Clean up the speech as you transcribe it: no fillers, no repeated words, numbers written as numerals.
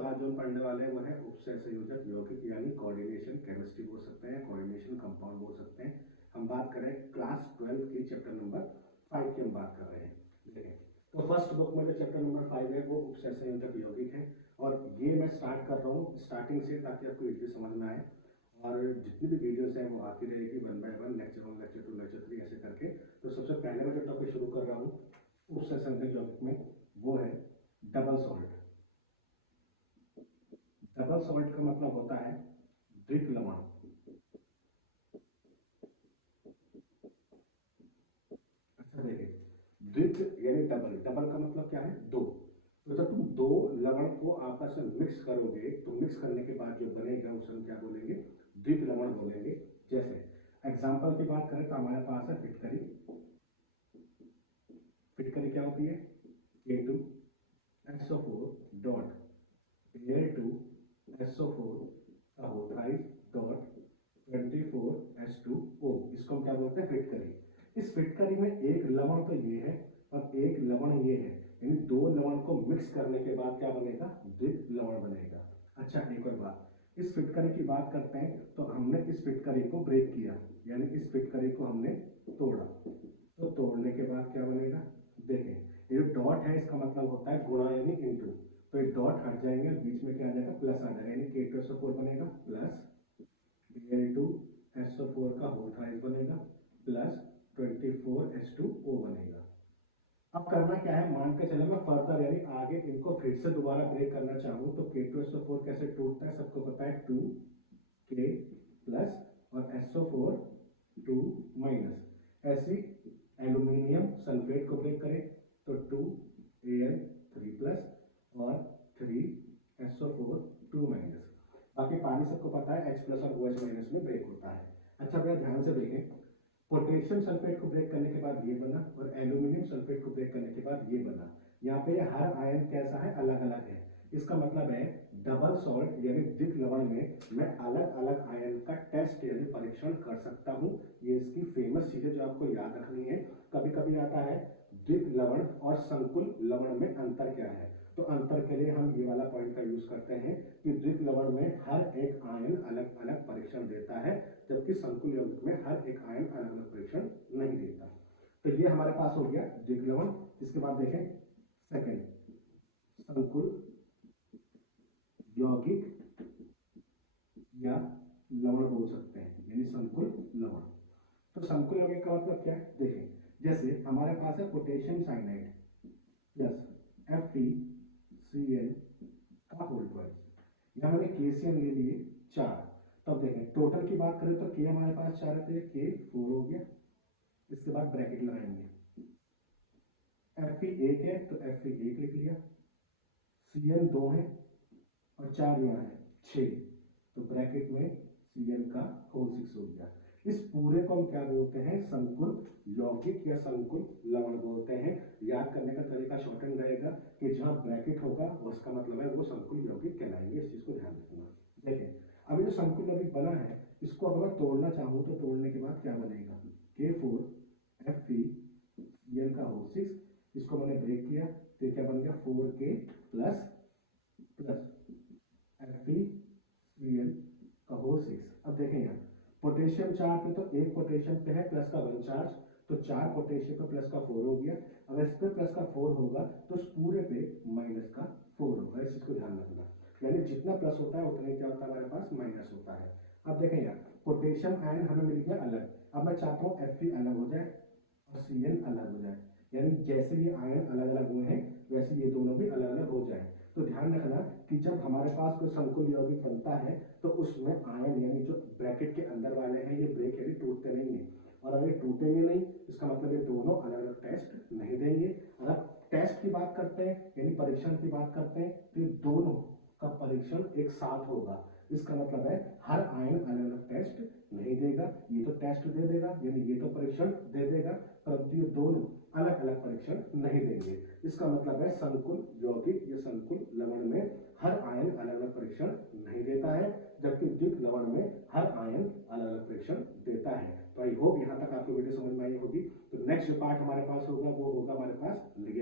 दोस्तों आज जो हम पढ़ने वाले हैं वो है उपसहसंयोजक यौगिक यानी कोऑर्डिनेशन केमिस्ट्री बोल सकते हैं, कोऑर्डिनेशन कंपाउंड बोल सकते हैं। हम बात करें क्लास 12 की चैप्टर नंबर 5 की हम बात कर रहे हैं। देखें तो फर्स्ट बुक में जो चैप्टर नंबर 5 है वो उपसहसंयोजक यौगिक है और ये मैं स्टार्ट कर रहा हूँ स्टार्टिंग से ताकि आपको इजीली समझ में आए और जितनी भी वीडियोस हैं वो आती रहेगी one by one, lecture 1, lecture 2, lecture 3 ऐसे करके। तो सबसे पहले मैं जो टॉपिक शुरू कर रहा हूँ उपसहसंयोजक यौगिक में वो है डबल सॉल्ट। डबल सॉल्ट का मतलब होता है द्वित लवण। अच्छा देखिए, द्वित यानी डबल, डबल का मतलब क्या है? दो। तो जब तुम दो लवण को आपस में मिक्स करोगे तो मिक्स करने के बाद जो बनेगा उसे हम क्या बोलेंगे? द्वित लवण बोलेंगे। जैसे एग्जाम्पल की बात करें तो हमारे पास है फिटकरी। फिटकरी क्या होती है? K2SO4 डॉट Al2SO4 का होल राइज डॉट 24H2O। इसको हम क्या बोलते हैं? फिटकरी। इस फिटकरी में एक लवण तो ये है और एक लवण ये है, यानी दो लवण को मिक्स करने के बाद क्या बनेगा? द्वित लवण बनेगा। अच्छा एक और बात, इस फिटकरी की बात करते हैं तो हमने इस फिटकरी को ब्रेक किया, यानी इस फिटकरी को हमने तोड़ा। तो तोड़ने के बाद क्या बनेगा? देखें, ये जो डॉट है इसका मतलब होता है गुणा यानी इनटू। तो ये डॉट हट जाएंगे और बीच में क्या आ जाएगा? प्लस आ जाएगा, यानी K2SO4 बनेगा प्लस Al2SO4 का होल राइज बनेगा प्लस 24H2O बनेगा। अब करना क्या है? मान के चले मैं फर्दर यानी आगे इनको फिर से दोबारा ब्रेक करना चाहूँ तो K2SO4 कैसे टूटता है सबको पता है, 2K प्लस और SO4 2 माइनस। ऐसी एल्यूमिनियम सल्फेट को ब्रेक करें तो 2Al3 प्लस और 3SO4 2 माइनस। बाकी पानी सबको पता है H प्लस और OH माइनस में ब्रेक होता है। अच्छा भैया ध्यान से देखें, पोटेशियम सल्फेट को ब्रेक करने के बाद ये बना और एल्यूमिनियम सल्फेट को ब्रेक करने के बाद ये बना। यहाँ पे हर आयन कैसा है? अलग अलग है। इसका मतलब है डबल सॉल्ट यानी द्वित लवण में मैं अलग अलग आयन का टेस्ट यानी परीक्षण कर सकता हूँ। ये इसकी फेमस चीजें जो आपको याद रखनी है। कभी कभी आता है द्वित लवण और संकुल लवण में अंतर क्या है, तो अंतर के लिए हम ये वाला पॉइंट का यूज करते हैं कि द्वित लवण में हर एक आयन अलग अलग परीक्षण देता है जबकि संकुल यौगिक में हर एक आयन अलग अलग परीक्षण नहीं देता। तो ये हमारे पास हो गया द्वित लवण। इसके बाद देखें सेकंड, संकुल यौगिक या लवण बोल सकते हैं, यानी संकुल लवण। तो संकुल यौगिक का मतलब क्या है? देखें, जैसे हमारे पास है पोटेशियम साइनाइड प्लस FeCl का होल ट्वाइस। यहाँ मैंने KCl ले लिए 4। तब देखें टोटल की बात करें तो K हमारे पास 4 है तो ये K4 हो गया। इसके बाद ब्रैकेट लगाएंगे, Fe 1 है तो Fe 1 लिख लिया, Cl 2 है और 4 यहाँ है 6, तो ब्रैकेट में Cl का होल 6 हो गया। इस पूरे को हम क्या बोलते हैं? संकुल यौगिक या संकुल लवण बोलते हैं। याद करने का तरीका शॉर्टन रहेगा कि जहां ब्रैकेट होगा उसका मतलब है वो संकुल यौगिक कहलाएंगे। इस चीज को ध्यान रखना। देखें अभी जो संकुल यौगिक बना है इसको अगर मैं तोड़ना चाहूँ तो तोड़ने के बाद क्या बनेगा? K4 FeCl का होल 6। इसको मैंने ब्रेक किया तो क्या बन गया? 4K प्लस प्लस FeCl का होल 6। अब देखें यहाँ पोटेशियम 4 पे तो एक पोटेशियम पे है प्लस का 1 चार्ज, तो 4 पोटेशियम पे प्लस का 4 हो गया। अगर इस पे प्लस का 4 होगा तो उस पूरे पे माइनस का 4 होगा। इस चीज को ध्यान रखना, यानी जितना प्लस होता है उतना क्या होता है? हमारे पास माइनस होता है। अब देखें यार पोटेशियम आयन हमें मिल गया अलग। अब मैं चाहता हूँ Fe अलग हो जाए और Cl अलग हो जाए, यानी जैसे ये आयन अलग अलग हुए हैं वैसे ये दोनों भी अलग अलग हो जाए। तो ध्यान रखना कि जब हमारे पास कोई संकुल यौगिक बनता है तो उसमें आयन यानी जो ब्रैकेट के अंदर वाले हैं ये ब्रेक यानी टूटते नहीं है, और अगर टूटेंगे नहीं इसका मतलब ये दोनों अलग अलग टेस्ट नहीं देंगे। अगर टेस्ट की बात करते हैं यानी परीक्षण की बात करते हैं तो ये दोनों का परीक्षण एक साथ होगा। इसका मतलब है हर आयन अलग अलग टेस्ट नहीं देगा, ये तो टेस्ट दे देगा यानी ये तो परीक्षण दे देगा, परंतु ये दोनों अलग अलग परीक्षण नहीं देंगे। इसका मतलब है संकुल यौगिक या संकुल लवण में हर आयन अलग अलग परीक्षण नहीं देता है जबकि द्वित लवण में हर आयन अलग अलग परीक्षण देता है। तो आई होप यहाँ तक आपको वीडियो समझ में आई होगी। तो नेक्स्ट जो पार्ट हमारे पास होगा वो होगा हमारे पास लिगेंड